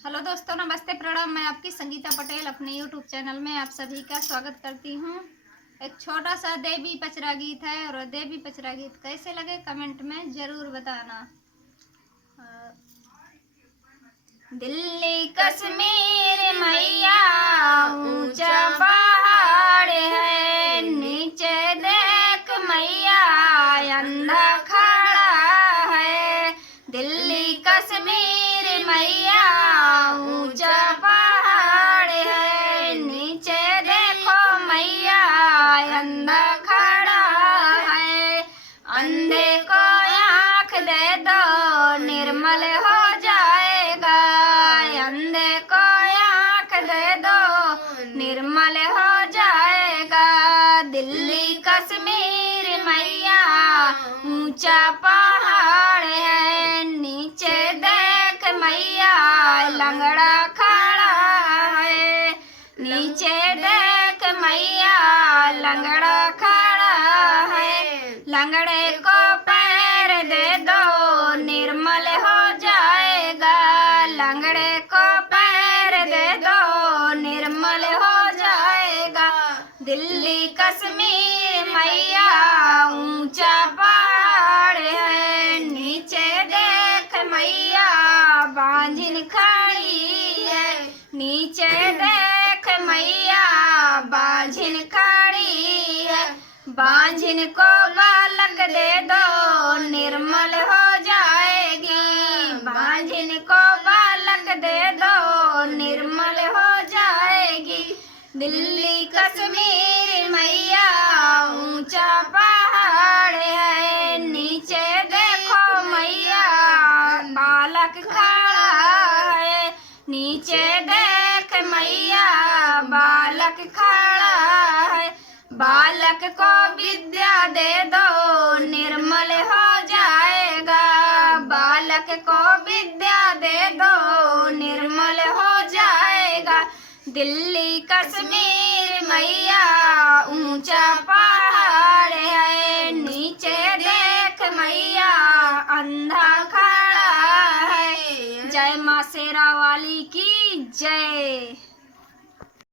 Hello दोस्तों, नमस्ते, प्रणाम। मैं आपकी संगीता पटेल अपने यूट्यूब चैनल में आप सभी का स्वागत करती हूँ। एक छोटा सा देवी पचरा गीत है और देवी पचरा गीत कैसे लगे कमेंट में ज़रूर बताना। दिल्ली कश्मीर मैया ऊंचा पहाड़ है, नीचे देख मैया अंधा खड़ा है। दिल्ली कश्मीर मैया ऊंचा पहाड़ है, नीचे देखो मैया अंधा खड़ा है। अंधे को आँख दे दो निर्मल हो जाएगा, अंधे को आँख दे दो निर्मल हो जाएगा। दिल्ली कश्मीर मैया ऊंचा पहाड़ है, नीचे देख मैया लंगड़ा खड़ा है, नीचे देख मैया लंगड़ा खड़ा है। लंगड़े को पैर दे दो निर्मल हो जाएगा, लंगड़े को पैर दे दो निर्मल हो जाएगा। दिल्ली कश्मीर मैया ऊंचा पहाड़ है, नीचे देख मैया बांझिन खड़ी है, नीचे देख मैया बांझिन खड़ी है। बांझिन को बालक दे दो निर्मल हो जाएगी, बांझिन को बालक दे दो निर्मल हो जाएगी। दिल्ली कश्मीर मैया ऊंचा पहाड़ है, नीचे देखो मैया बालक खड़ा है, नीचे देख मैया बालक खड़ा है। बालक को विद्या दे दो निर्मल हो जाएगा, बालक को विद्या दे दो निर्मल हो जाएगा। दिल्ली कश्मीर मैया ऊंचा पहाड़ है, नीचे देख मैया अंधा खड़ा है। जय मां शेरा वाली की जय।